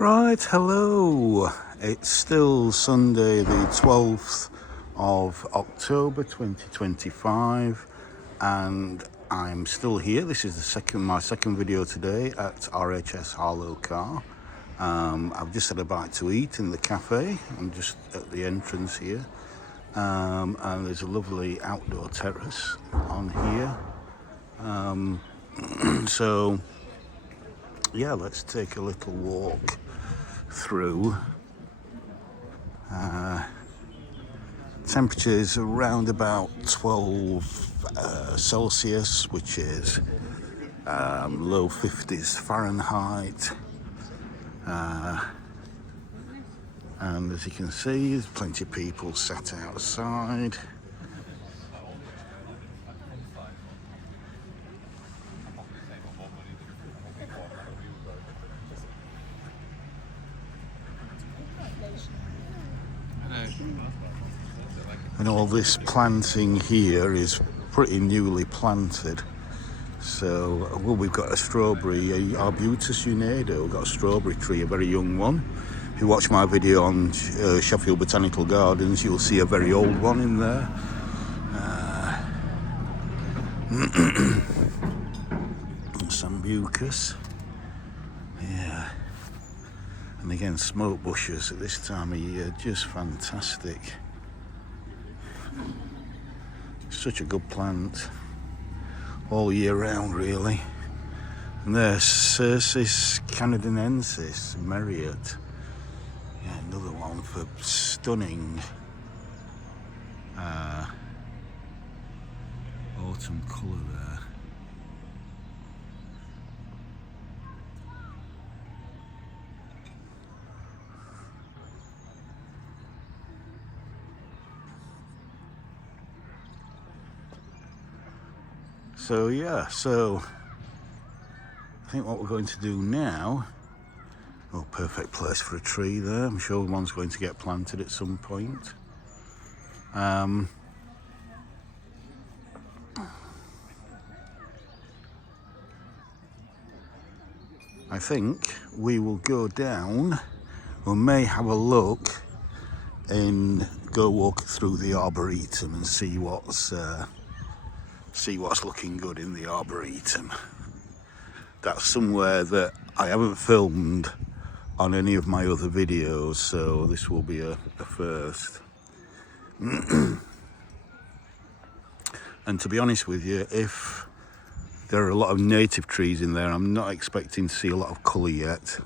Right, hello. It's still Sunday the 12th of October 2025 and I'm still here. This is my second video today at RHS Harlow Carr. I've just had a bite to eat in the cafe. I'm just at the entrance here. And there's a lovely outdoor terrace on here. So yeah, let's take a little walk through. Temperatures around about 12 Celsius, which is low 50s Fahrenheit. And as you can see, there's plenty of people sat outside. And all this planting here is pretty newly planted. So, well, we've got a strawberry, Arbutus Unedo. We've got a strawberry tree, a very young one. If you watch my video on Sheffield Botanical Gardens, you'll see a very old one in there. Sambucus. Yeah. And again, smoke bushes at this time of year, just fantastic. Such a good plant. All year round, really. And there's Cercis canadensis, Marriott. Yeah, another one for stunning autumn colour there. So yeah, so I think what we're going to do now, oh, perfect place for a tree there. I'm sure one's going to get planted at some point. I think we will go down, we may have a look and go walk through the Arboretum and see what's looking good in the Arboretum. That's somewhere that I haven't filmed on any of my other videos, so this will be a first. And to be honest with you, if there are a lot of native trees in there, I'm not expecting to see a lot of colour yet.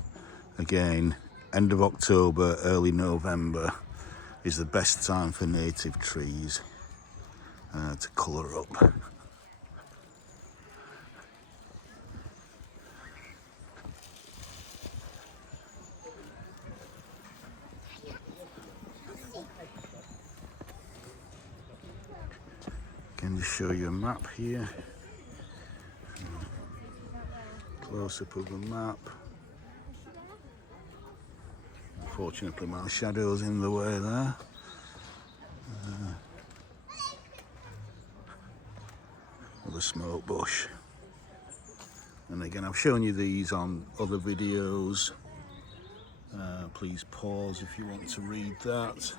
Again, end of October, early November is the best time for native trees to colour up. Can just show you a map here. Close up of the map. Unfortunately, my shadow's in the way there. With a smoke bush. And again, I've shown you these on other videos. Please pause if you want to read that.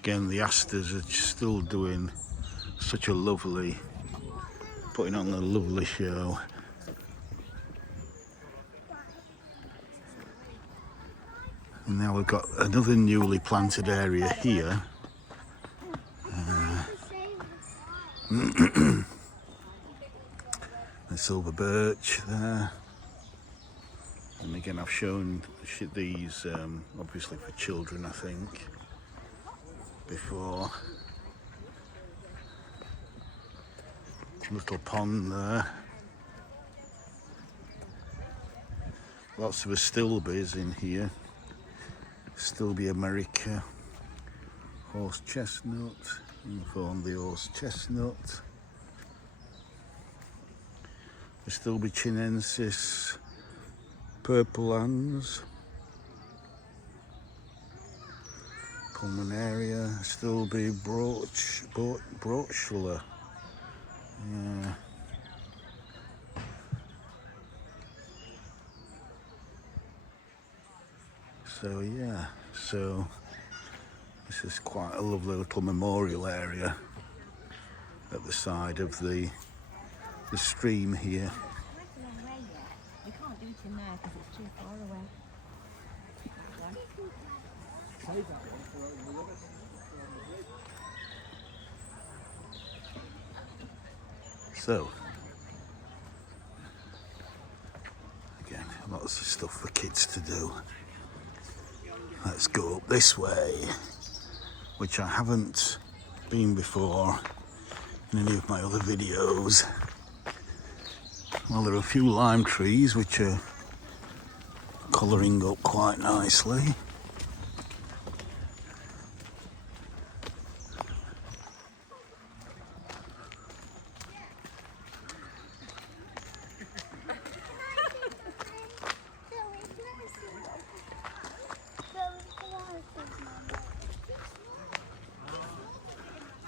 Again, the asters are still doing such a lovely, putting on a lovely show. And now we've got another newly planted area here. The silver birch there. And again, I've shown these obviously for children, I think, before. Little pond there. Lots of astilbes in here. Astilbe America, horse chestnut, and the horse chestnut. Astilbe chinensis, purple hands. Pulmonaria, Astilbe broachula. Yeah. So yeah, so this is quite a lovely little memorial area at the side of the stream here. Quite a long way yet. We can't do it in there because it's too far away. So again, lots of stuff for kids to do. Let's go up this way, which I haven't been before in any of my other videos. Well, there are a few lime trees which are colouring up quite nicely.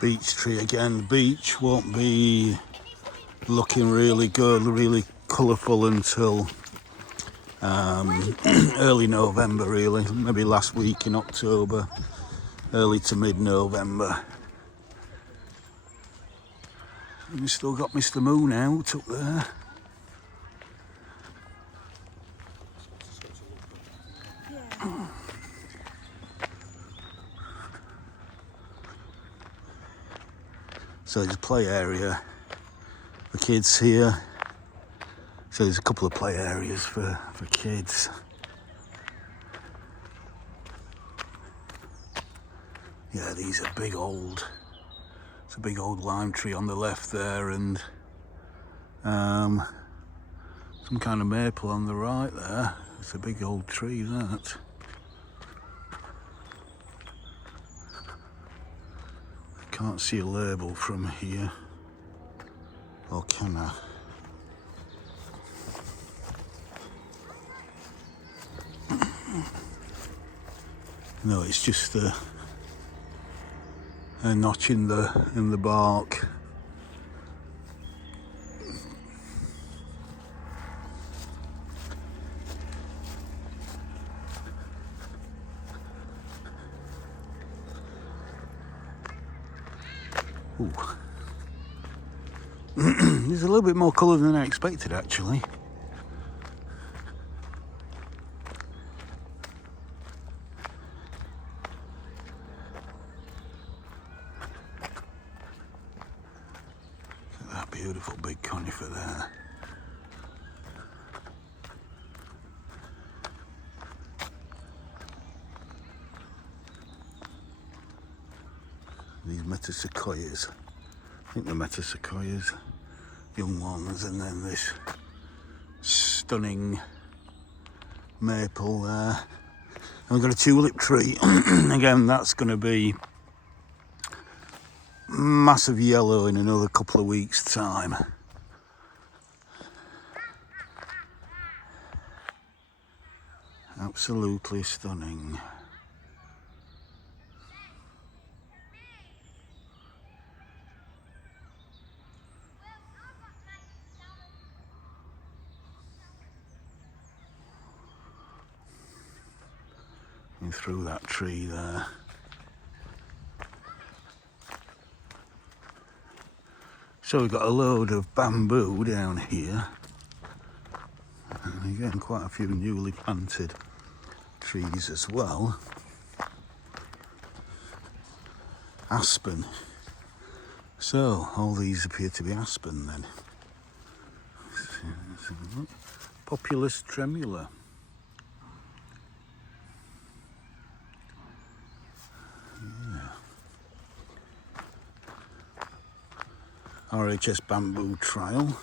Beech tree again. The beech won't be looking really good, really colourful until early November, really. Maybe last week in October, early to mid-November. And we've still got Mr. Moon out up there. So there's a play area for kids here. So there's a couple of play areas for kids. Yeah, these are big old, it's a big old lime tree on the left there, and some kind of maple on the right there. It's a big old tree, that. Can't see a label from here, or can I? No, it's just a notch in the bark. Ooh. There's a little bit more colour than I expected, actually. Look at that beautiful big conifer there. These metasequoias. I think the metasequoias, young ones, and then this stunning maple there. And we've got a tulip tree. Again, that's going to be massive yellow in another couple of weeks' time. Absolutely stunning. And through that tree there. So we've got a load of bamboo down here. And again, quite a few newly planted trees as well. Aspen. So all these appear to be aspen then. Populus tremula. RHS bamboo trial.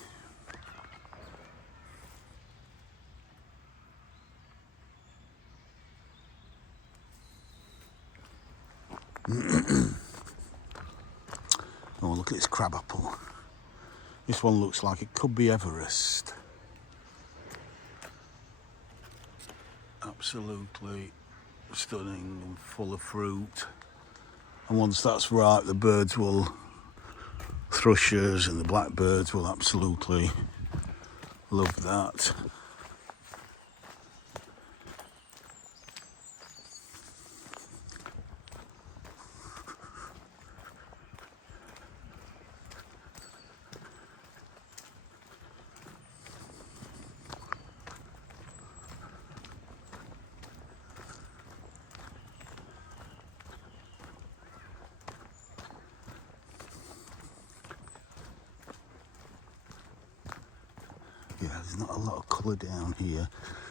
Oh, look at this crabapple. This one looks like it could be Everest. Absolutely stunning and full of fruit. And once that's ripe, the birds will thrushes and the blackbirds will absolutely love that. Yeah, there's not a lot of colour down here.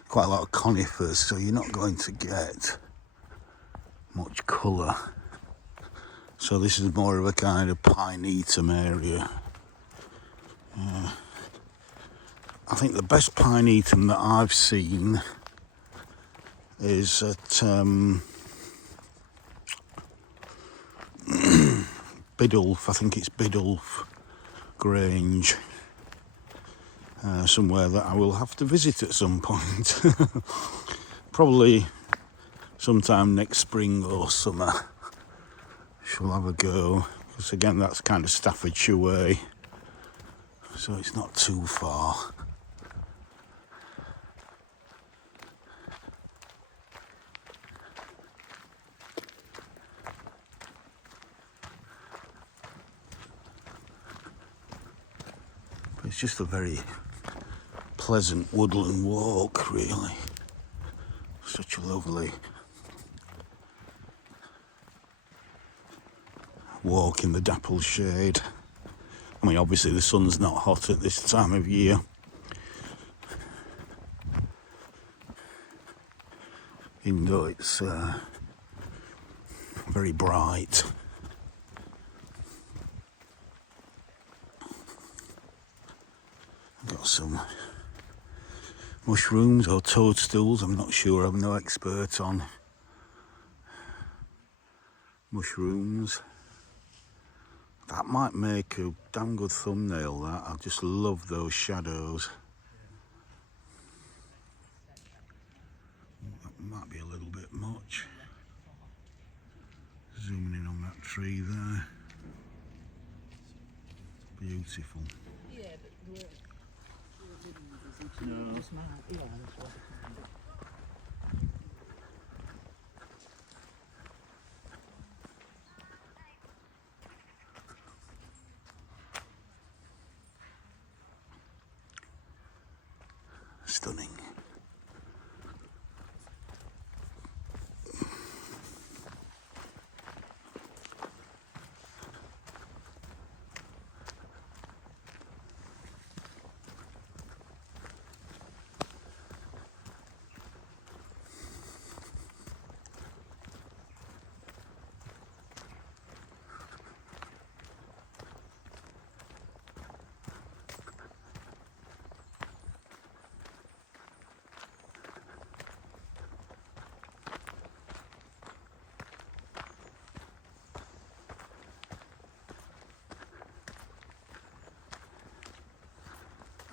Quite a lot of conifers, so you're not going to get much colour. So this is more of a kind of pineatum area. I think the best pineatum that I've seen is at Biddulph. I think it's Biddulph Grange. Somewhere that I will have to visit at some point. Probably sometime next spring or summer. Shall have a go. Because again, that's kind of Staffordshire way. So it's not too far. But it's just a very pleasant woodland walk, really. Such a lovely walk in the dapple shade. I mean, obviously the sun's not hot at this time of year. Even though it's very bright. I've got some mushrooms or toadstools, I'm not sure, I'm no expert on mushrooms. That might make a damn good thumbnail, that. I just love those shadows. That might be a little bit much. Zooming in on that tree there. Beautiful. No. Stunning.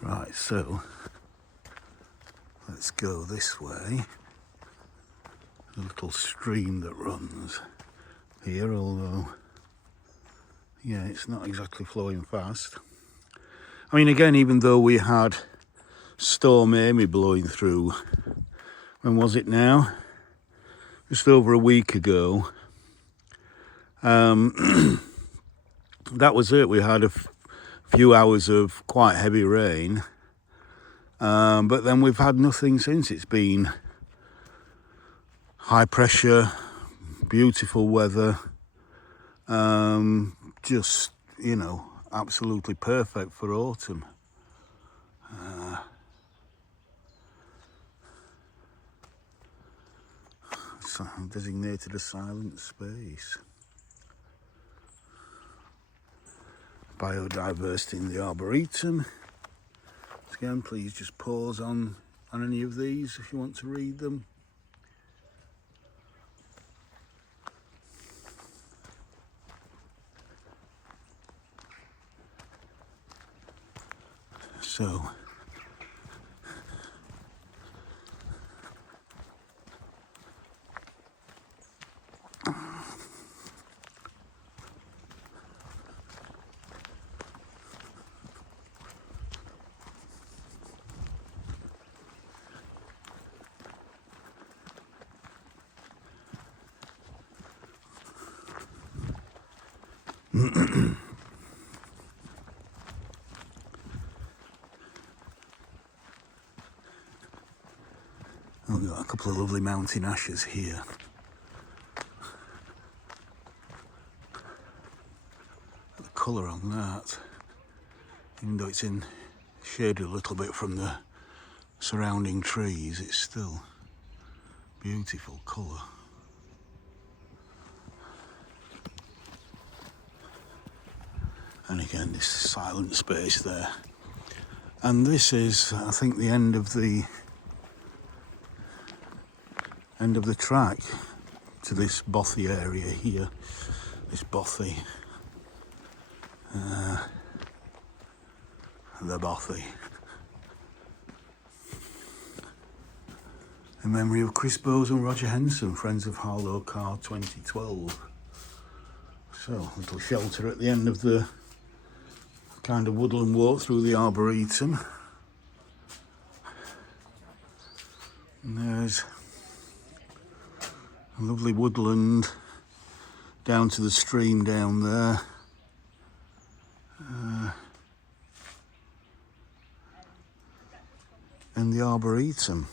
Right, so let's go this way. A little stream that runs here, although, yeah, it's not exactly flowing fast. I mean, again, even though we had Storm Amy blowing through, when was it now? Just over a week ago. That was it. We had a few hours of quite heavy rain, but then we've had nothing since. It's been high pressure, beautiful weather, just, you know, absolutely perfect for autumn. Designated a silent space. Biodiversity in the Arboretum. Again, please just pause on any of these if you want to read them. So, We've got a couple of lovely mountain ashes here. The colour on that, even though it's in shaded a little bit from the surrounding trees, it's still beautiful colour. And again, this silent space there. And this is, I think, the end of the track to this bothy area here. This bothy. The bothy. In memory of Chris Bowes and Roger Henson, friends of Harlow, Carr 2012. So, little shelter at the end of the kind of woodland walk through the Arboretum. And there's a lovely woodland down to the stream down there. And the Arboretum.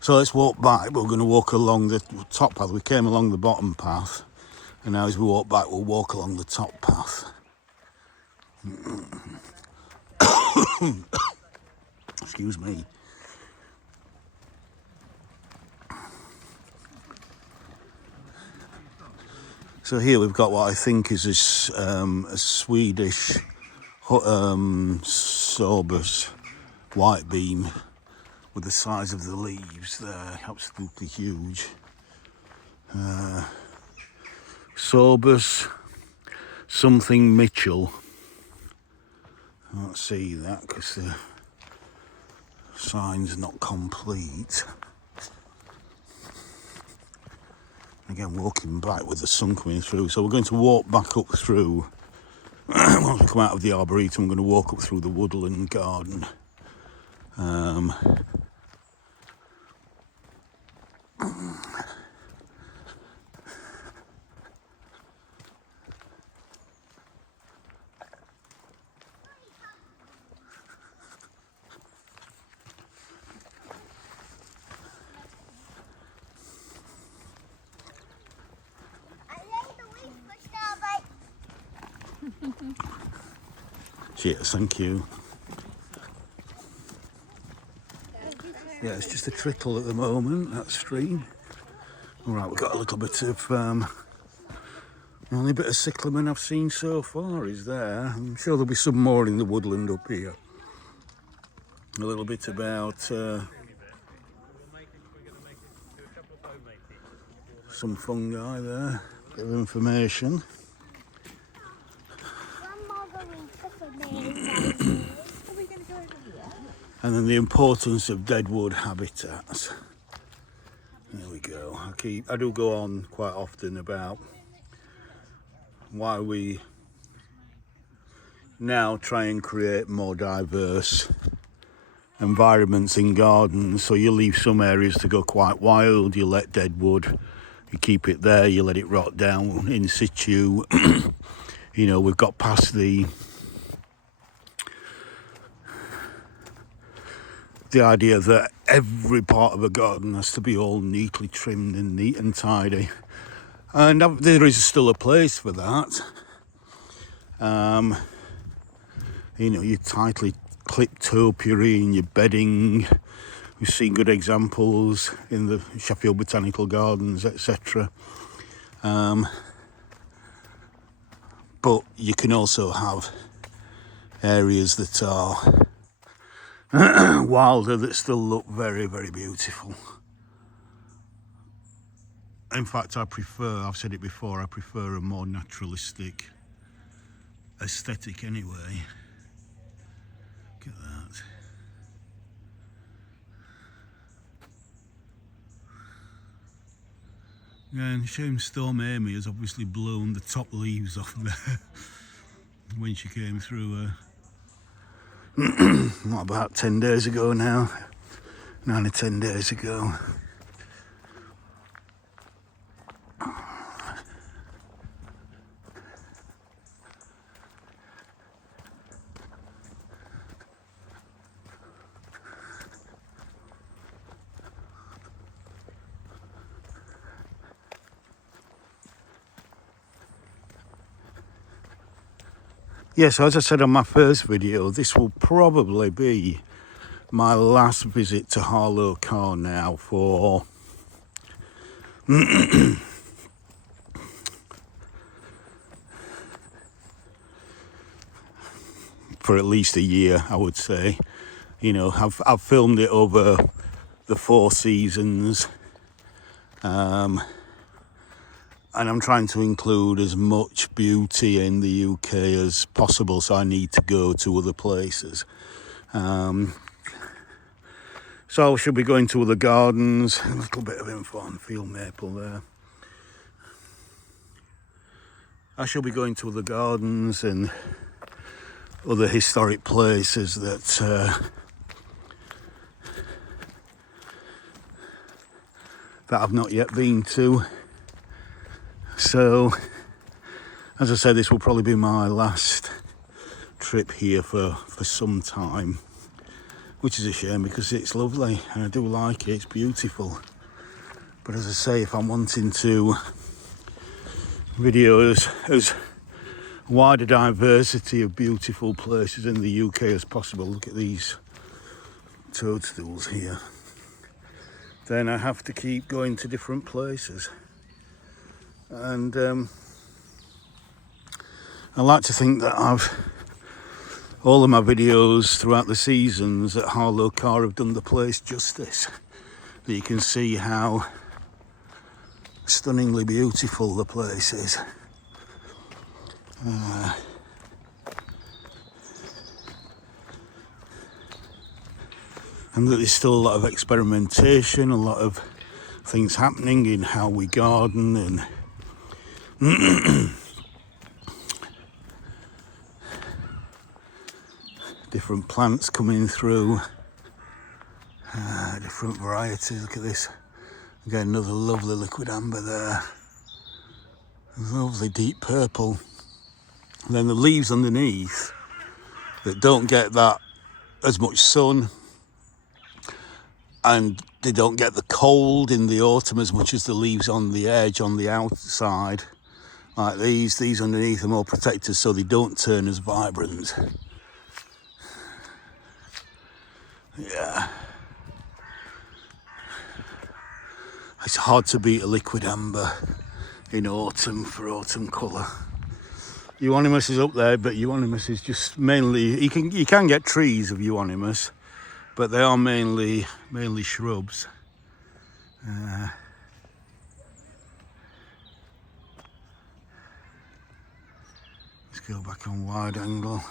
So let's walk back. We're going to walk along the top path. We came along the bottom path, and now as we walk back, we'll walk along the top path. Excuse me. So here we've got what I think is a Swedish Sorbus white beam with the size of the leaves there, absolutely huge. Sorbus something Mitchell. I can't see that because the sign's not complete. Again, walking back with the sun coming through. So we're going to walk back up through. Once we come out of the Arboretum, we're going to walk up through the woodland garden. Cheers, thank you. Yeah, it's just a trickle at the moment, that stream. Alright, we've got a little bit of, the only bit of cyclamen I've seen so far is there. I'm sure there'll be some more in the woodland up here. A little bit about some fungi there, bit of information. And then the importance of deadwood habitats. There we go. I do go on quite often about why we now try and create more diverse environments in gardens. So you leave some areas to go quite wild, you let deadwood, you keep it there, you let it rot down in situ. You know, we've got past the idea that every part of a garden has to be all neatly trimmed and neat and tidy, and there is still a place for that. You know, your tightly clipped topiary and your bedding. We've seen good examples in the Sheffield Botanical Gardens, etc. But you can also have areas that are wilder that still look very, very beautiful. In fact, I've said it before, I prefer a more naturalistic aesthetic anyway. Look at that. Yeah, and shame Storm Amy has obviously blown the top leaves off there when she came through. What, about 10 days ago now? 9 or 10 days ago. Yeah, so as I said on my first video, this will probably be my last visit to Harlow Carr now for at least a year, I would say. You know, I've filmed it over the 4 seasons, and I'm trying to include as much beauty in the UK as possible, so I need to go to other places. So I should be going to other gardens. A little bit of info on field maple there. I shall be going to other gardens and other historic places that I've not yet been to. So, as I said, this will probably be my last trip here for some time, which is a shame because it's lovely and I do like it, it's beautiful. But as I say, if I'm wanting to video as wide a diversity of beautiful places in the UK as possible, look at these toadstools here, then I have to keep going to different places. And I like to think that all of my videos throughout the seasons at Harlow Carr have done the place justice. That you can see how stunningly beautiful the place is. And that there's still a lot of experimentation, a lot of things happening in how we garden and different plants coming through, different varieties. Look at this. Again, another lovely liquid amber there. Lovely deep purple. And then the leaves underneath that don't get that as much sun, and they don't get the cold in the autumn as much as the leaves on the edge, on the outside. Like these underneath are more protected so they don't turn as vibrant. Yeah. It's hard to beat a liquid amber in autumn for autumn colour. Euonymus is up there, but Euonymus is just mainly, you can get trees of Euonymus, but they are mainly shrubs. Let's go back on wide angle.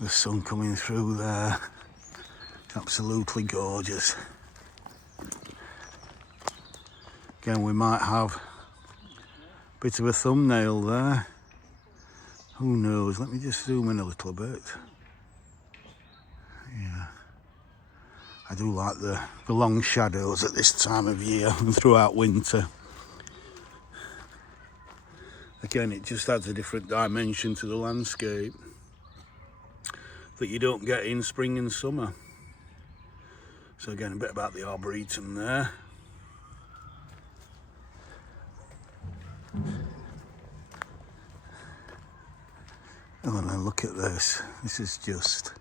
The sun coming through there. Absolutely gorgeous. Again, we might have a bit of a thumbnail there. Who knows? Let me just zoom in a little bit. Yeah. I do like the long shadows at this time of year and throughout winter. Again, it just adds a different dimension to the landscape that you don't get in spring and summer. So again, a bit about the Arboretum there. Oh, and then look at this. This is just...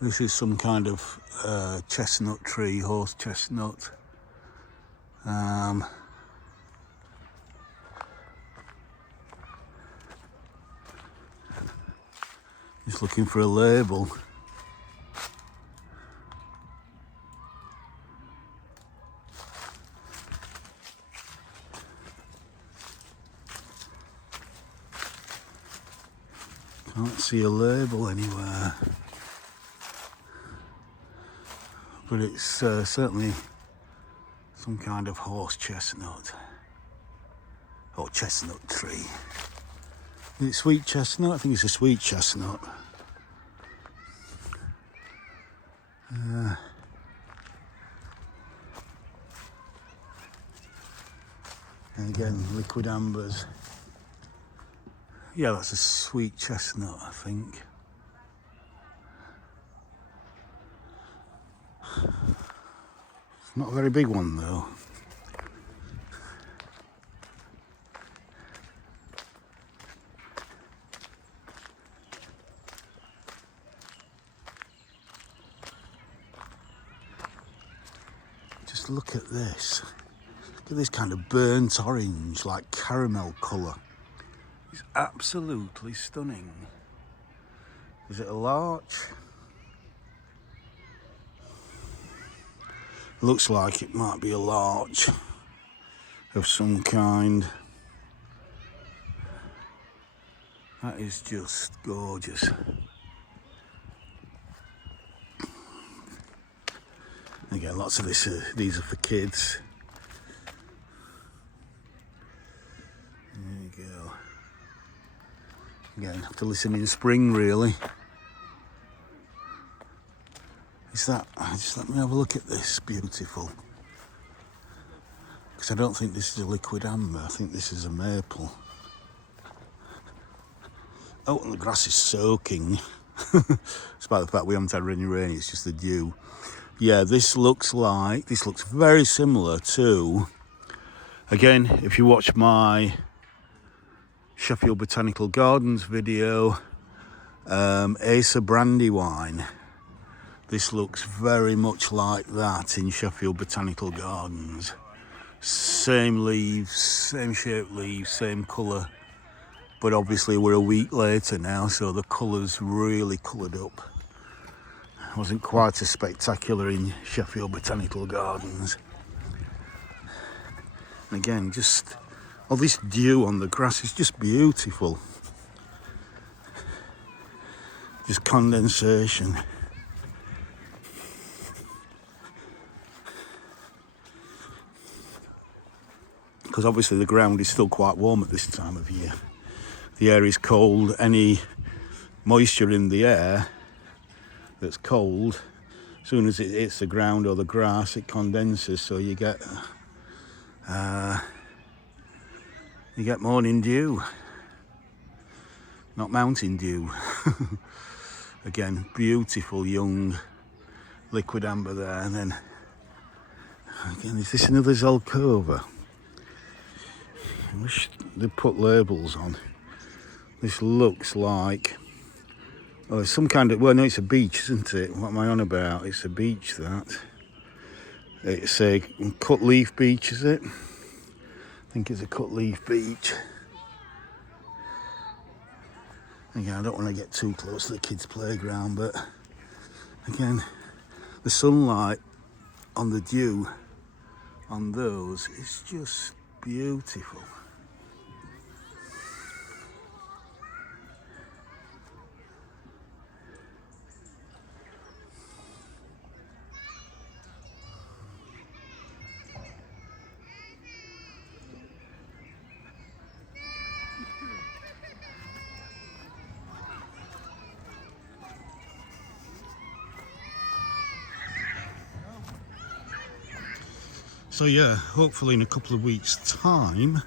This is some kind of chestnut tree, horse chestnut. Just looking for a label. Can't see a label anywhere. But it's certainly some kind of horse chestnut or chestnut tree. Is it sweet chestnut? I think it's a sweet chestnut. And again, liquid ambers. Yeah, that's a sweet chestnut, I think. It's not a very big one though. just look at this. Look at this kind of burnt orange, like caramel colour. It's absolutely stunning. Is it a larch? Looks like it might be a larch of some kind. That is just gorgeous. Again, lots of these are for kids. There you go. Again, have to listen in spring, really. Is that? Just let me have a look at this. Beautiful. Because I don't think this is a liquid amber. I think this is a maple. Oh, and the grass is soaking. Despite the fact we haven't had any rain, it's just the dew. Yeah, this looks very similar to, again, if you watch my Sheffield Botanical Gardens video, Acer Brandywine. This looks very much like that in Sheffield Botanical Gardens. Same leaves, same shaped leaves, same colour. But obviously we're a week later now, so the colour's really coloured up. It wasn't quite as spectacular in Sheffield Botanical Gardens. And again, just all this dew on the grass is just beautiful. Just condensation. Because obviously the ground is still quite warm at this time of year. The air is cold. Any moisture in the air that's cold, as soon as it hits the ground or the grass, it condenses, so you get morning dew, not mountain dew. Again, beautiful young liquid amber there. And then again, is this another Zelkova? I wish they'd put labels on. This looks like, oh, it's some kind of, well, no, it's a beech, isn't it? What am I on about? It's a beech, that. It's a cut leaf beech, is it? I think it's a cut leaf beech. Again, I don't want to get too close to the kids' playground, but again, the sunlight on the dew on those is just beautiful. So yeah, hopefully in a couple of weeks' time,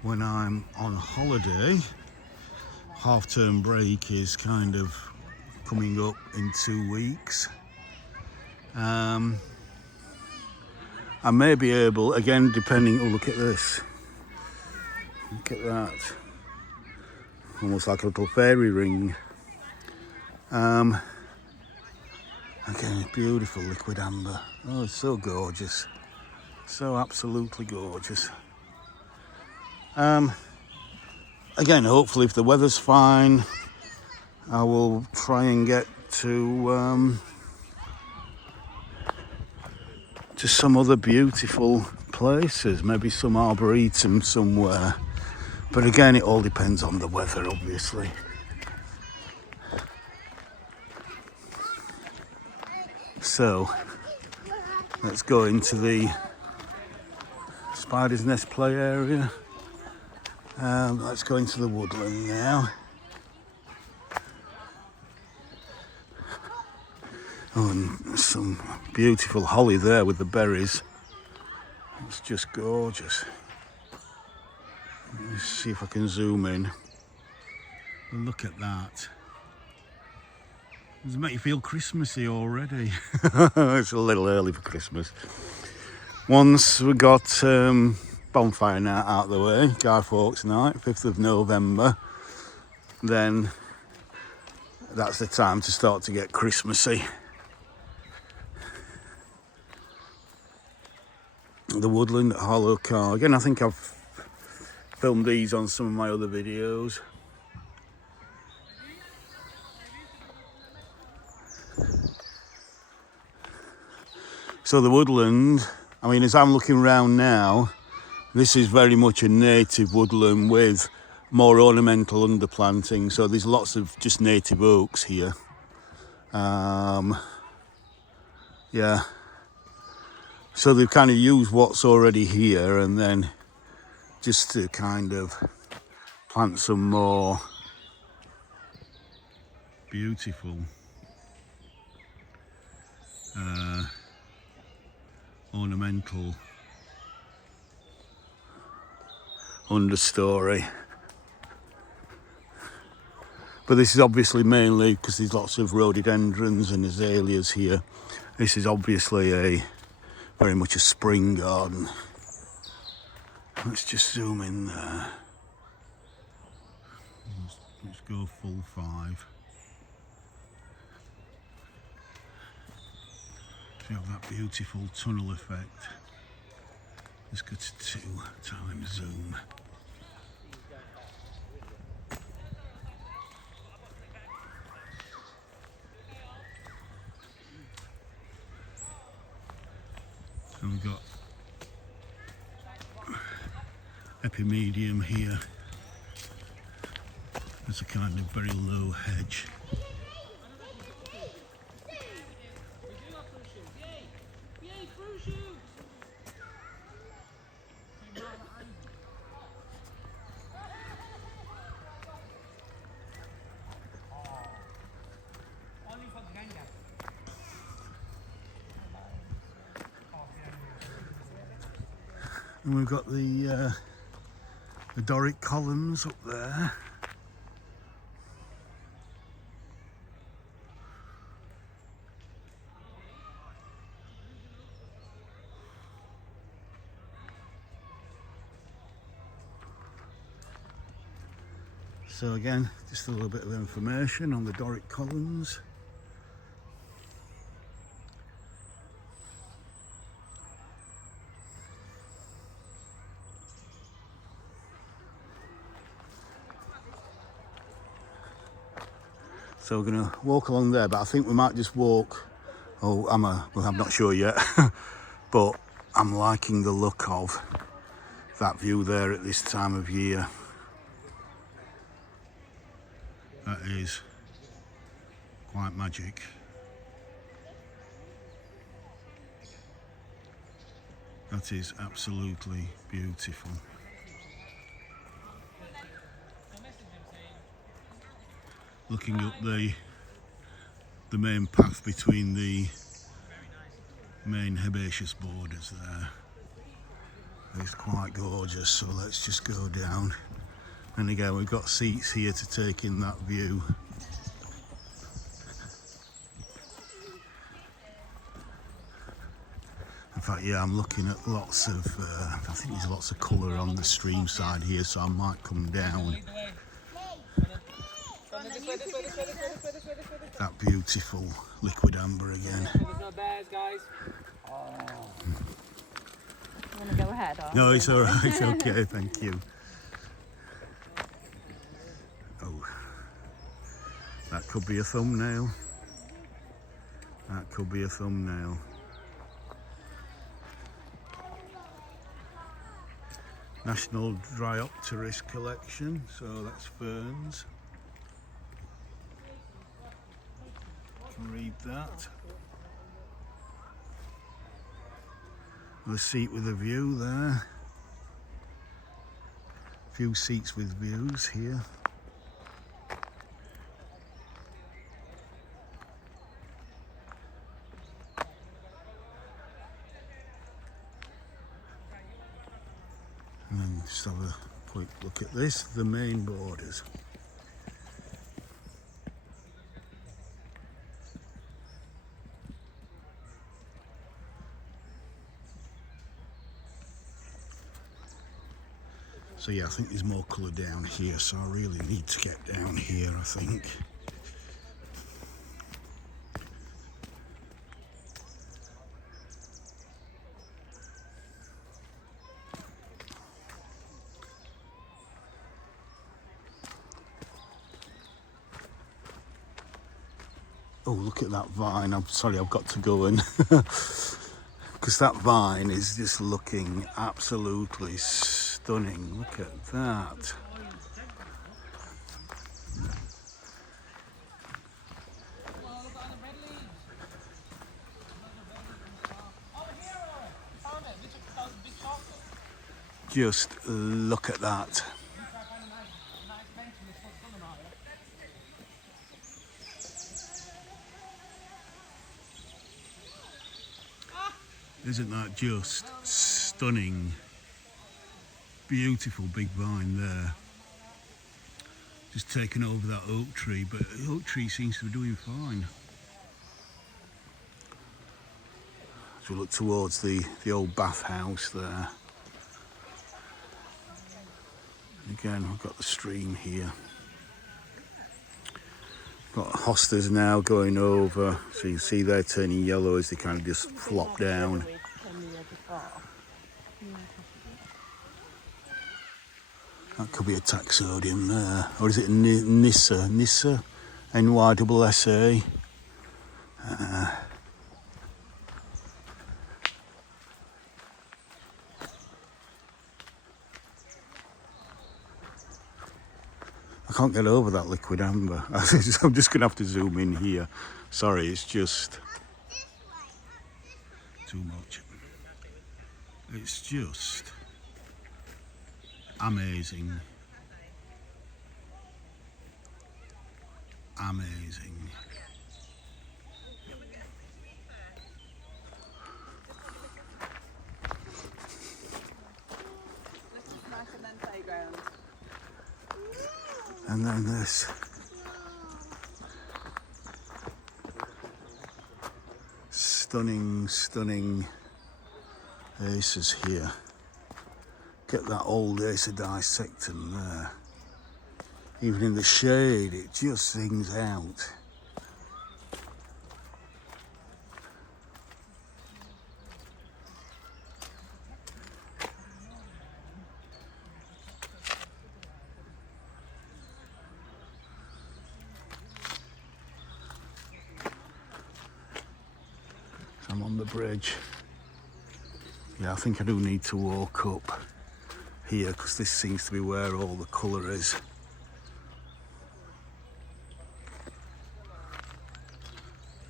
when I'm on holiday, half-term break is kind of coming up in 2 weeks. I may be able, again, depending, oh, look at this. Look at that. Almost like a little fairy ring. Again, beautiful liquid amber. Oh, it's so gorgeous. So absolutely gorgeous. Again, hopefully if the weather's fine, I will try and get to some other beautiful places, maybe some arboretum somewhere. But again, it all depends on the weather, obviously. So, let's go into the Spider's Nest play area. Let's go into the woodland now. Oh, and some beautiful holly there with the berries. It's just gorgeous. Let's see if I can zoom in. Look at that. Does it make you feel Christmassy already? It's a little early for Christmas. Once we got bonfire night out of the way, Guy Fawkes night, 5th of November, then that's the time to start to get Christmassy. the woodland at Harlow Carr. Again, I think I've filmed these on some of my other videos. So the woodland, I mean, as I'm looking around now, this is very much a native woodland with more ornamental underplanting. So there's lots of just native oaks here. Yeah. So they've kind of used what's already here and then just to kind of plant some more beautiful ornamental understory. But this is obviously mainly because there's lots of rhododendrons and azaleas here. This is obviously very much a spring garden. Let's just zoom in there. Let's go full 5. So you have that beautiful tunnel effect. Let's go to 2 times zoom. And we've got epimedium here. There's a kind of very low hedge. And we've got the Doric columns up there. So again, just a little bit of information on the Doric columns. So we're going to walk along there, but I think we might just walk. Oh, well, I'm not sure yet, but I'm liking the look of that view there at this time of year. That is quite magic. That is absolutely beautiful. Looking up the main path between the main herbaceous borders there. It's quite gorgeous, so let's just go down. And again, we've got seats here to take in that view. In fact, yeah, I'm looking at lots of, I think there's lots of colour on the stream side here, so I might come down. That beautiful liquid amber again. You want to go ahead? Or No, it's all right. It's okay. Thank you. Oh, that could be a thumbnail. That could be a thumbnail. National Dryopteris collection. So that's ferns. Can read that. The seat with a view there. A few seats with views here. And then just have a quick look at this, the main borders. So yeah, I think there's more colour down here, so I really need to get down here, I think. Oh, look at that vine. I'm sorry, I've got to go and because that vine is just looking absolutely stunning. Look at that. Just look at that. Isn't that just stunning? Beautiful big vine there. Just taken over that oak tree, but the oak tree seems to be doing fine. As we look towards the old bathhouse there. And again, we've got the stream here. Got hostas now going over, so you can see they're turning yellow as they kind of just flop down. That could be a taxodium there, or is it Nyssa? Nyssa, Nyssa. I can't get over that liquid amber. I'm just going to have to zoom in here. Sorry, it's just too much. It's just amazing. Amazing. And then this. Stunning, stunning aces here. Get that old Acer dissectum there. Even in the shade, it just sings out. I'm on the bridge. Yeah, I think I do need to walk up here because this seems to be where all the colour is.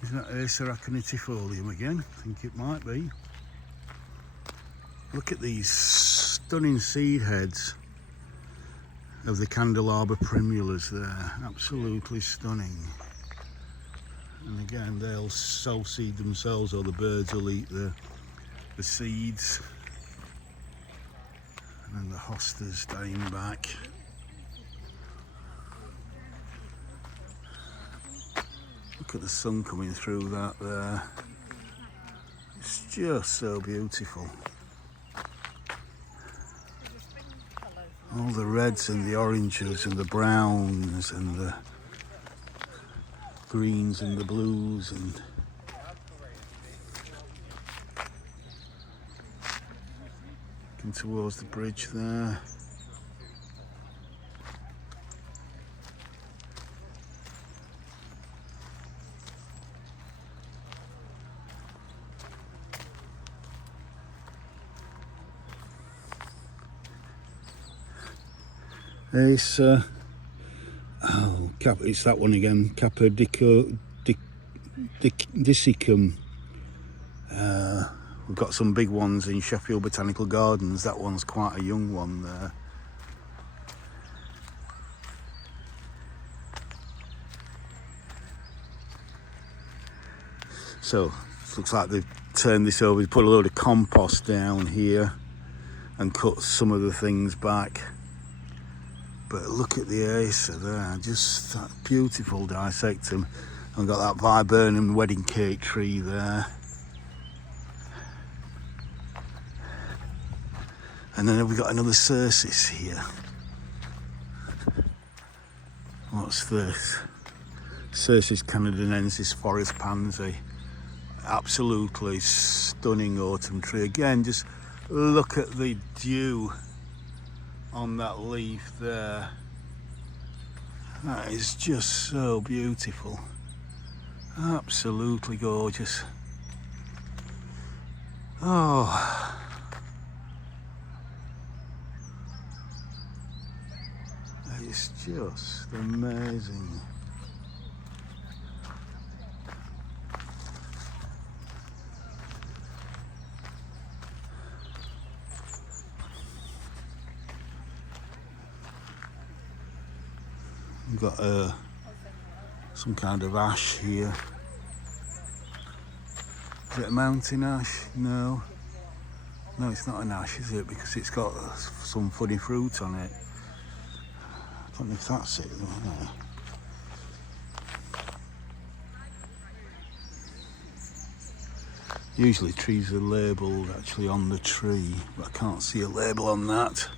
Is that Acer aconitifolium again? I think it might be. Look at these stunning seed heads of the candelabra primulas there. Absolutely stunning. And again, they'll self-seed themselves, or the birds will eat the seeds. And then the hostas dying back. Look at the sun coming through that there. It's just so beautiful. All the reds and the oranges and the browns and the greens and the blues and looking towards the bridge there. Acer. Oh, it's that one again. Capodicum. We've got some big ones in Sheffield Botanical Gardens. That one's quite a young one there. So, looks like they've turned this over. Put a load of compost down here and cut some of the things back. But look at the Acer there, just that beautiful dissectum. And got that viburnum wedding cake tree there. And then we've got another Cercis here. What's this? Cercis canadensis forest pansy. Absolutely stunning autumn tree. Again, just look at the dew on that leaf there. That is just so beautiful. Absolutely gorgeous. Oh, it's just amazing. We've got some kind of ash here. Is it a mountain ash? No. No, it's not an ash, is it? Because it's got some funny fruit on it. I don't know if that's it. No. Usually trees are labelled actually on the tree, but I can't see a label on that.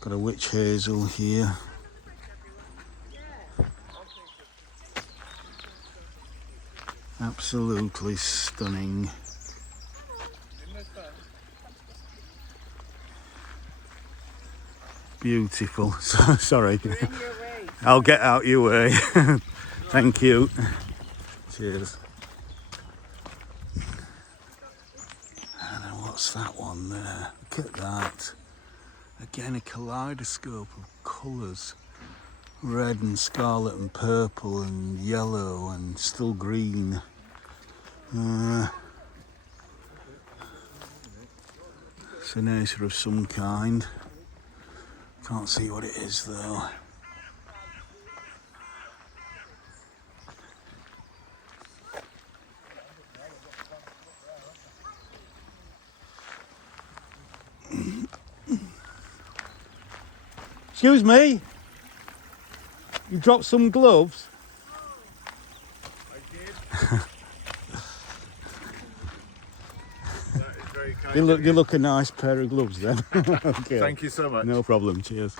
Got a witch hazel here. Absolutely stunning. Beautiful. Sorry. I'll get out your way. Thank you. Cheers. And then what's that one there? Look at that. Again, a kaleidoscope of colours. Red and scarlet and purple and yellow and still green. It's an acer of some kind. Can't see what it is though. Excuse me? You dropped some gloves? I did. That is very kind You of you. look a nice pair of gloves then. Okay. Thank you so much. No problem, cheers.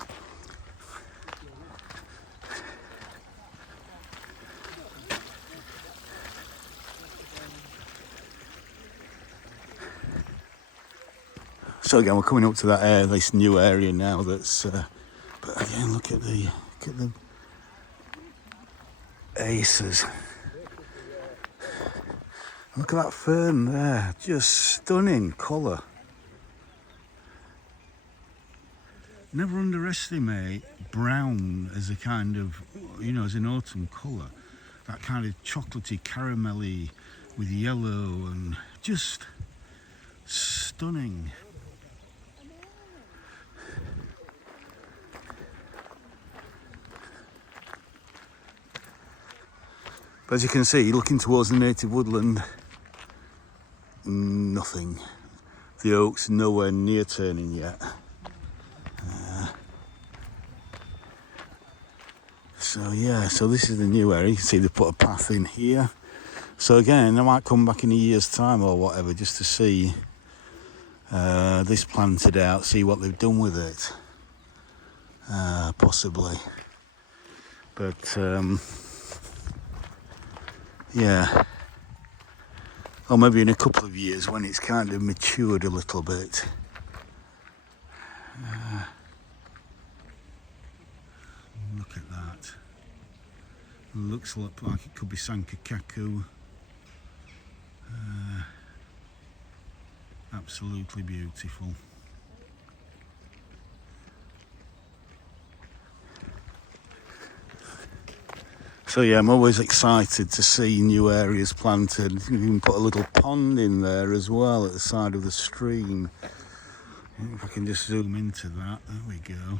So again, we're coming up to that this new area now. That's, but again, look at the acers. Look at that fern there, just stunning colour. Never underestimate brown as a kind of, as an autumn colour. That kind of chocolatey, caramelly with yellow and just stunning. But as you can see, looking towards the native woodland, nothing. The oak's nowhere near turning yet. So this is the new area. You can see they put a path in here. So again, I might come back in a year's time or whatever just to see this planted out, see what they've done with it. Possibly. But yeah. Or maybe in a couple of years when it's kind of matured a little bit. Look at that. Looks like it could be Sankakaku. Absolutely beautiful. So yeah, I'm always excited to see new areas planted. You can put a little pond in there as well at the side of the stream. If I can just zoom into that, there we go.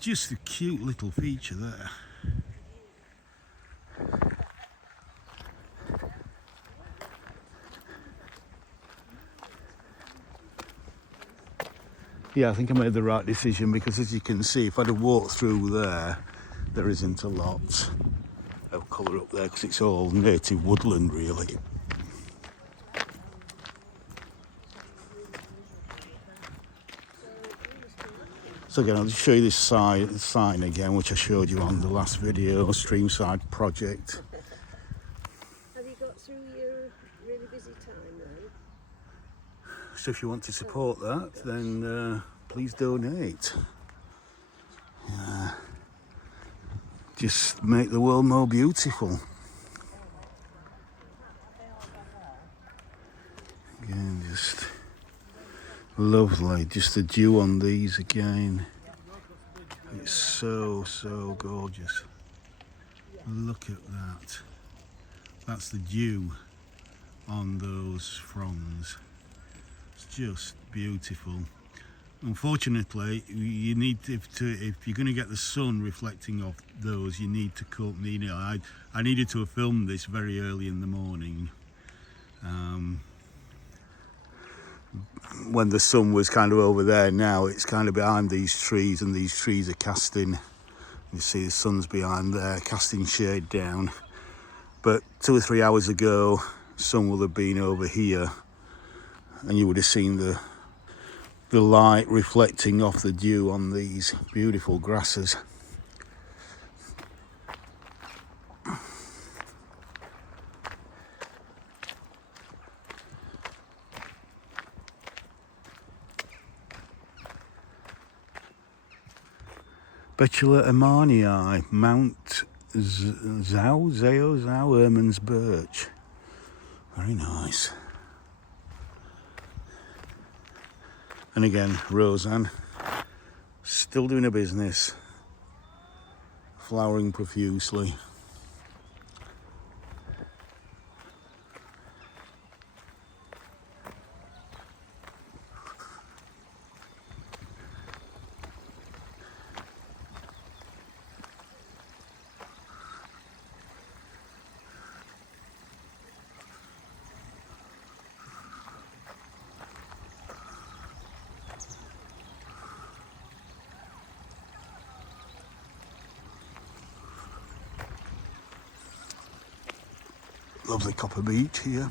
Just a cute little feature there. Yeah, I think I made the right decision because as you can see, if I'd have walked through there, there isn't a lot of colour up there because it's all native woodland really. So again, I'll just show you this sign again, which I showed you on the last video, Streamside Project. So if you want to support that, then please donate. Just make the world more beautiful. Again, just lovely. Just the dew on these again. It's so gorgeous. Look at that. That's the dew on those fronds. It's just beautiful. Unfortunately, you need if you're going to get the sun reflecting off those, you need to cut. I needed to have filmed this very early in the morning, when the sun was kind of over there. Now it's kind of behind these trees, and these trees are casting. You see the sun's behind there, casting shade down. But 2 or 3 hours ago, sun will have been over here, and you would have seen the light reflecting off the dew on these beautiful grasses. Betula Emanii, Mount Zhao, Erman's Birch. Very nice. And again, Roseanne, still doing her business, flowering profusely. Lovely copper beach here.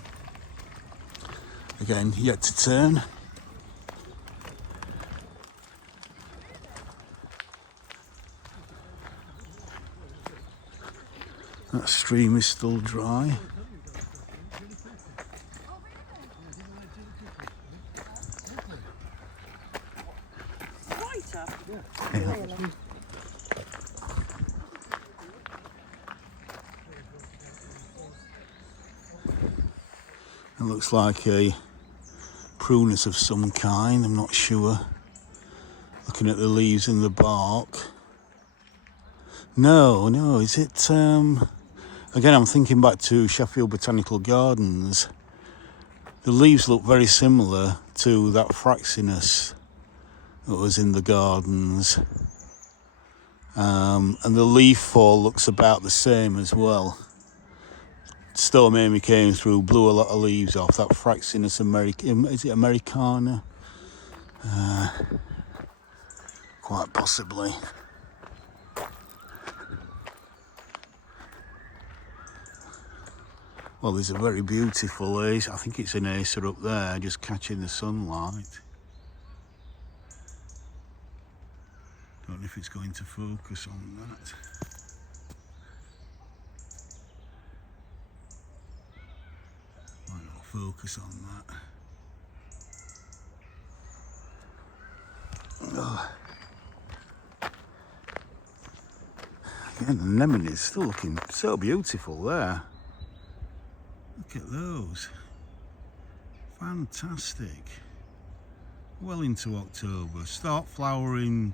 Again, yet to turn. That stream is still dry. Yeah. It looks like a prunus of some kind, I'm not sure. Looking at the leaves and the bark. No, is it... Again, I'm thinking back to Sheffield Botanical Gardens. The leaves look very similar to that Fraxinus that was in the gardens. And the leaf fall looks about the same as well. Storm Amy came through, blew a lot of leaves off. That Fraxinus is it Americana? Quite possibly. Well, there's a very beautiful ace. I think it's an acer up there, just catching the sunlight. Don't know if it's going to focus on that. Might not focus on that. Oh. Again, the anemone is still looking so beautiful there. Look at those. Fantastic. Well into October. Start flowering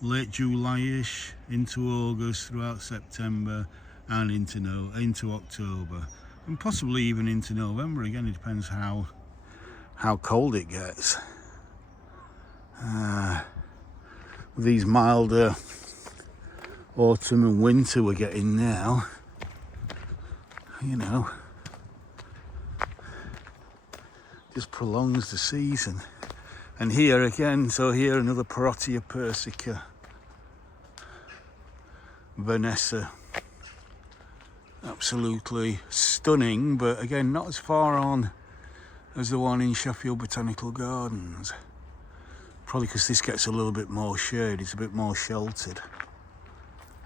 late July-ish into August, throughout September, and into October, and possibly even into November. Again, it depends how cold it gets. These milder autumn and winter we're getting now, you know, just prolongs the season. And here again, so here another Parotia persica, Vanessa, absolutely stunning, but again not as far on as the one in Sheffield Botanical Gardens. Probably because this gets a little bit more shade, it's a bit more sheltered,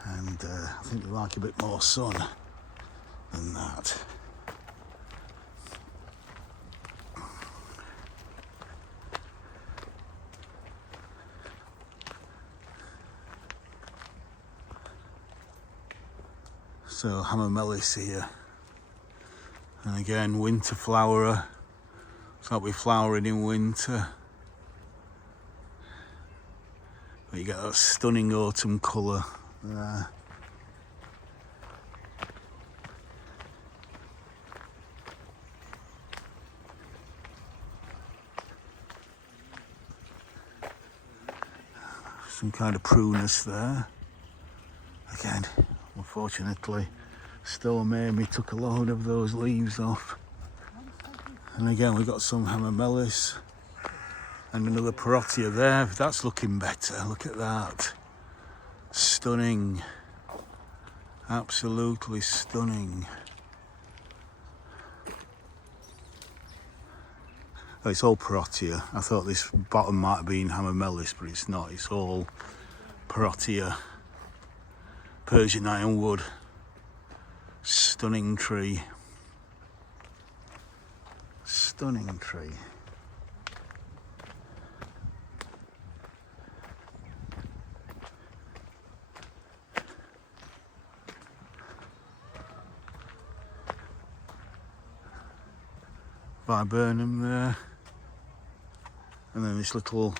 and I think they like a bit more sun than that. So hamamelis here. And again, winter flowerer. It's like we're flowering in winter. But you get that stunning autumn colour there. Some kind of prunus there. Again, unfortunately, storm Amy took a load of those leaves off. And again, we've got some hamamelis and another parotia there. That's looking better. Look at that. Stunning. Absolutely stunning. Oh, it's all parotia. I thought this bottom might have been hamamelis, but it's not. It's all parotia. Persian ironwood. Stunning tree. Stunning tree. Viburnum there. And then this little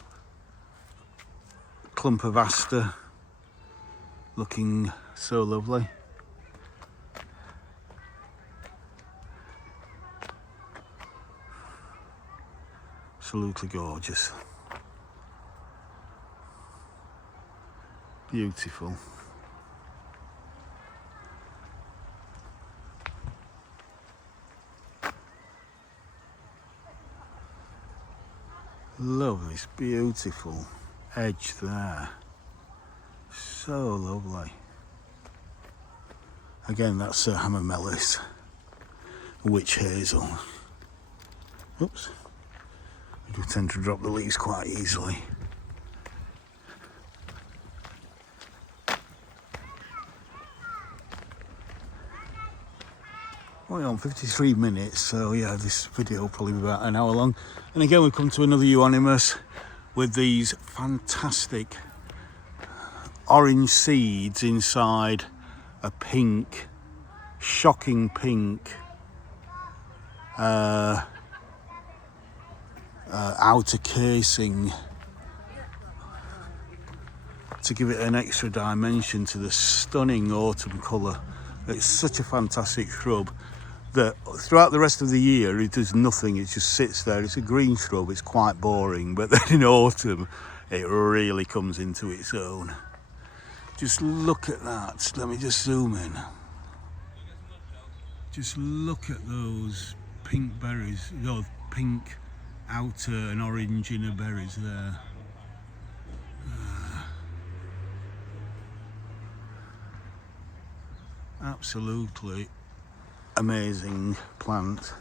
clump of aster looking so lovely. Absolutely gorgeous. Beautiful. Love this beautiful edge there. So lovely. Again, that's hamamelis, witch hazel. Oops. I do tend to drop the leaves quite easily. We're on 53 minutes, so yeah, this video will probably be about an hour long. And again, we've come to another euonymus with these fantastic orange seeds inside a pink, shocking pink outer casing to give it an extra dimension to the stunning autumn colour. It's such a fantastic shrub that throughout the rest of the year it does nothing, it just sits there. It's a green shrub, it's quite boring, but then in autumn it really comes into its own. Just look at that. Let me just zoom in. Just look at those pink berries, those pink outer and orange inner berries there. Absolutely amazing plant.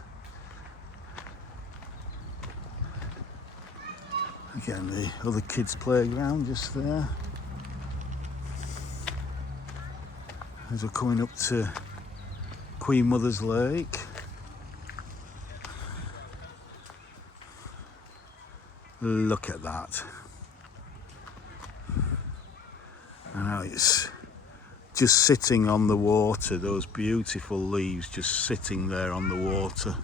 Again, the other kids' playground just there. As we're coming up to Queen Mother's Lake. Look at that. And now it's just sitting on the water, those beautiful leaves just sitting there on the water.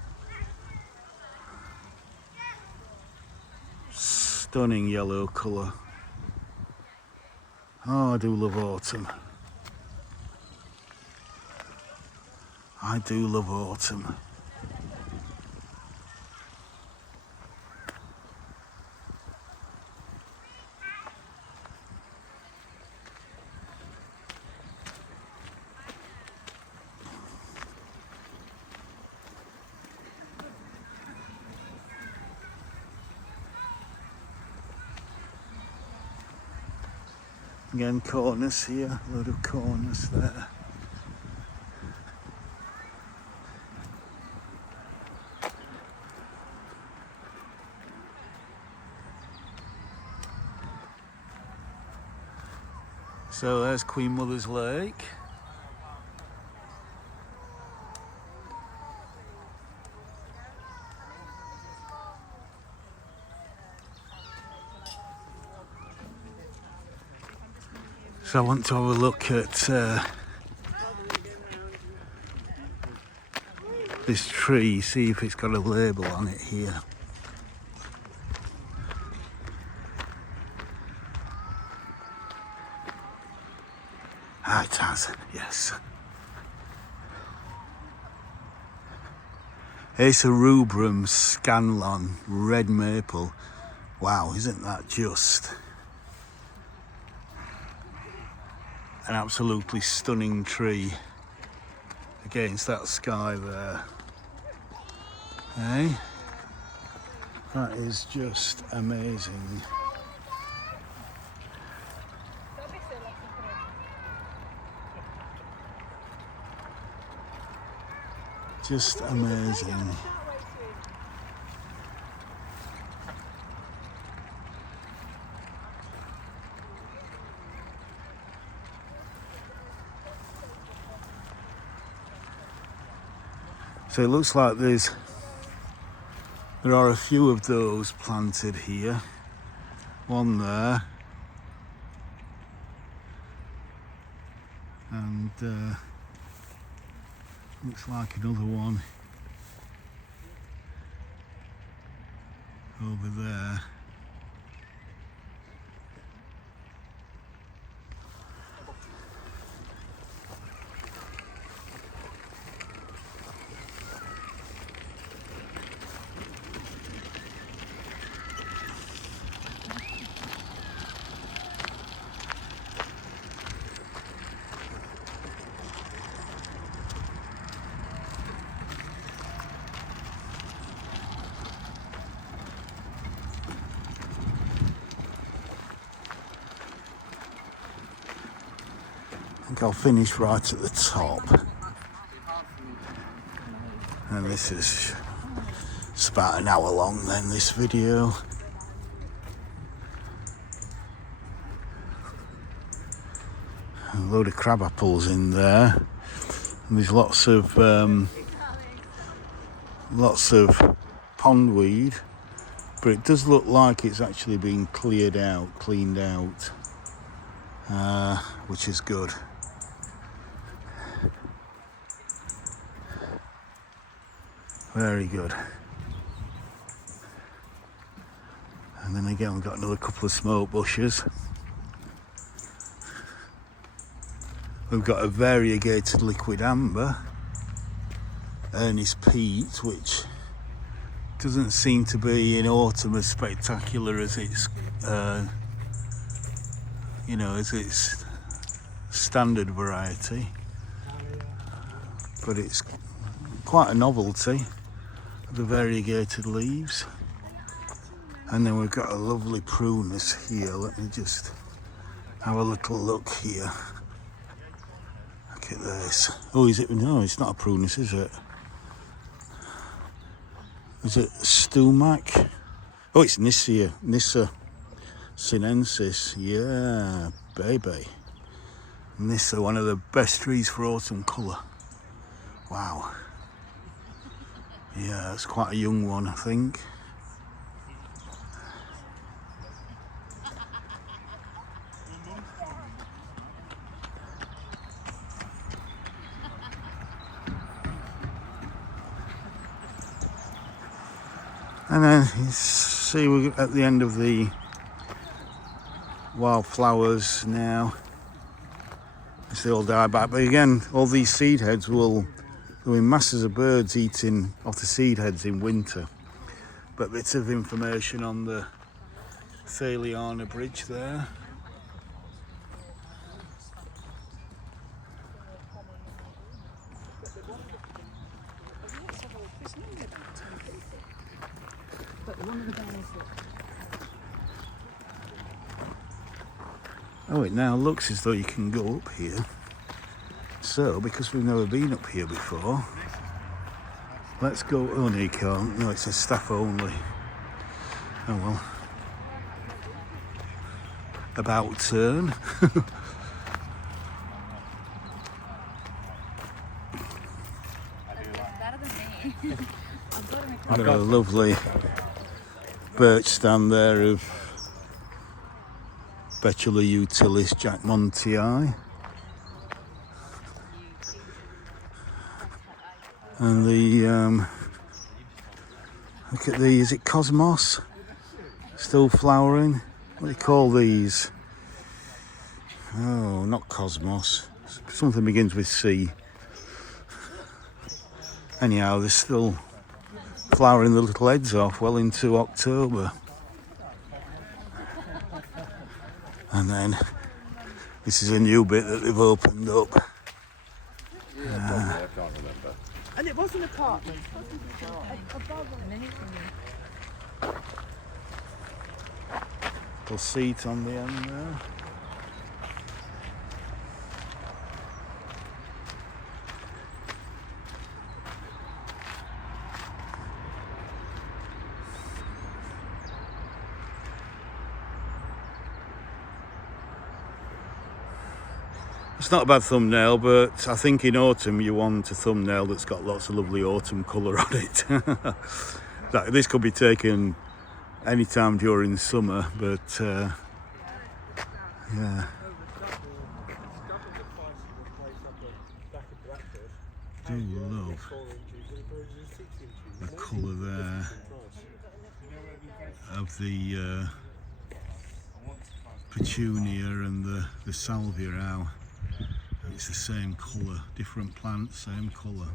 Stunning yellow colour. Oh, I do love autumn. I do love autumn. Again, corners here, a load of corners there. So there's Queen Mother's Lake. So I want to have a look at this tree, see if it's got a label on it here. Ah, it has, yes. Acer rubrum scanlon red maple. Wow, isn't that just an absolutely stunning tree against that sky there? Hey, that is just amazing. Just amazing. So it looks like there are a few of those planted here. One there. And looks like another one over there. I think I'll finish right at the top. And this is it's about an hour long then, this video. A load of crab apples in there. And there's lots of pondweed, but it does look like it's actually been cleaned out, which is good. Very good. And then again, we've got another couple of smoke bushes. We've got a variegated liquid amber, Ernest Peat, which doesn't seem to be in autumn as spectacular as its, as its standard variety, but it's quite a novelty. The variegated leaves. And then we've got a lovely prunus here. Let me just have a little look here. Look at this. Oh, is it? No, it's not a prunus, is it? Is it Stumac? Oh, it's Nyssa sinensis. Yeah, baby. Nyssa, one of the best trees for autumn colour. Wow. Yeah, it's quite a young one, I think. And then you see we're at the end of the wildflowers now. They all die back, but again, all these seed heads will. There will be masses of birds eating off the seed heads in winter. But bits of information on the Thaliana Bridge there. Oh, it now looks as though you can go up here. So, because we've never been up here before, let's go. Oh, no, you can't. No, it says staff only. Oh well. About turn. I've got a lovely birch stand there of Betula utilis Jackmontii. And the look at the, is it cosmos? Still flowering. What do you call these? Oh, not cosmos. Something begins with C. Anyhow, they're still flowering the little heads off well into October. And then this is a new bit that they've opened up. Probably, I can't remember. And it was an apartment. Little seat on the end there. It's not a bad thumbnail, but I think in autumn you want a thumbnail that's got lots of lovely autumn colour on it. This could be taken any time during summer, but yeah. I do love the colour there of the petunia and the salvia now. It's the same colour, different plant, same colour.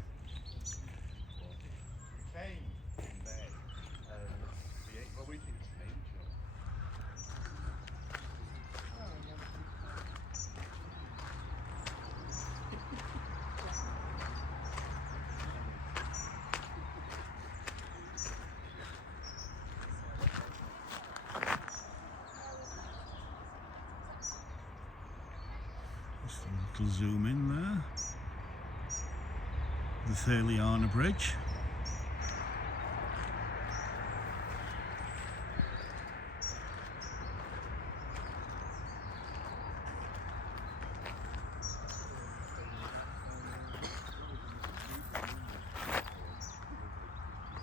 Just a little zoom in there. The Thaliana Bridge.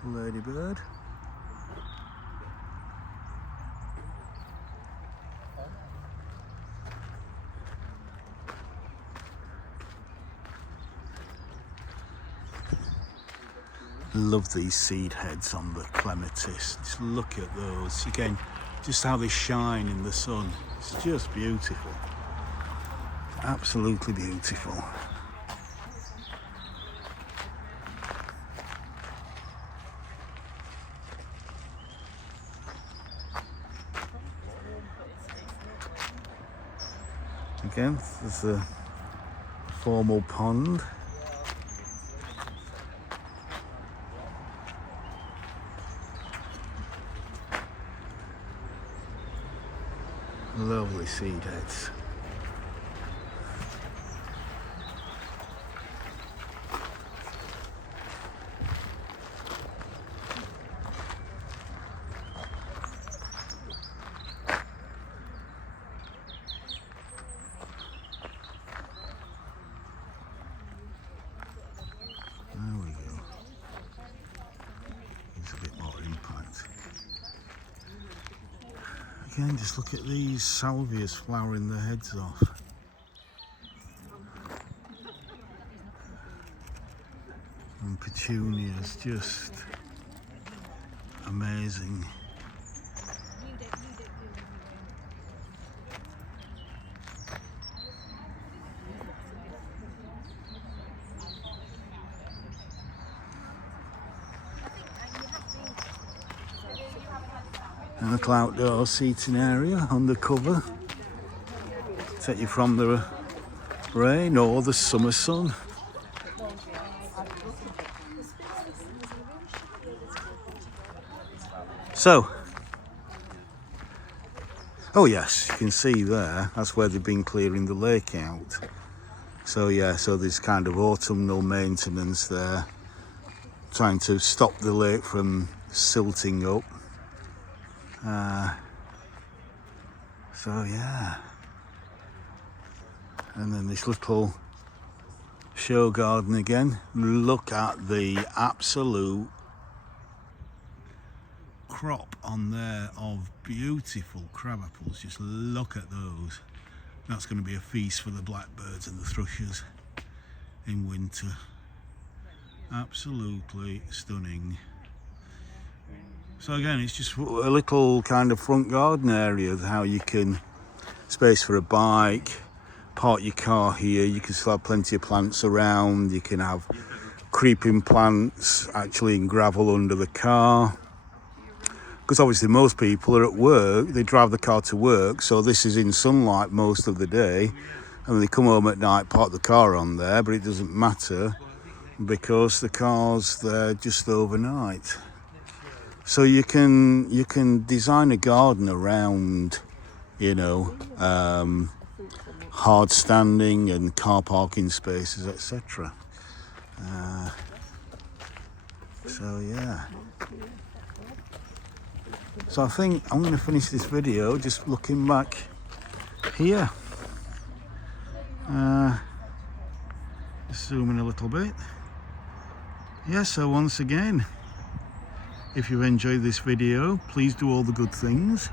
Ladybird. Love these seed heads on the clematis. Just look at those. Again, just how they shine in the sun. It's just beautiful. Absolutely beautiful. Again, there's a formal pond. Lovely seed heads. There we go. Needs a bit more impact. Again, just look at these salvias flowering their heads off. And petunias, just amazing. A little outdoor seating area under cover. Take you from the rain or the summer sun. So, oh yes, you can see there, that's where they've been clearing the lake out. So yeah, so there's kind of autumnal maintenance there, trying to stop the lake from silting up. So yeah, and then this little show garden again. Look at the absolute crop on there of beautiful crab apples. Just look at those. That's going to be a feast for the blackbirds and the thrushes in winter. Absolutely stunning. So again, it's just a little kind of front garden area, how you can space for a bike, park your car here. You can still have plenty of plants around. You can have creeping plants actually in gravel under the car, because obviously most people are at work, they drive the car to work, so this is in sunlight most of the day, and they come home at night, park the car on there, but it doesn't matter because the car's there just overnight. So you can design a garden around, you know, hard standing and car parking spaces, etc. So yeah. So I think I'm going to finish this video just looking back here. Just zoom in a little bit. Yeah, so once again, if you've enjoyed this video, please do all the good things.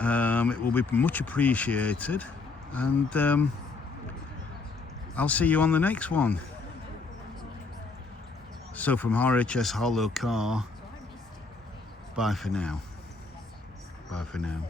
It will be much appreciated, and I'll see you on the next one. So from RHS Harlow Carr, bye for now. Bye for now.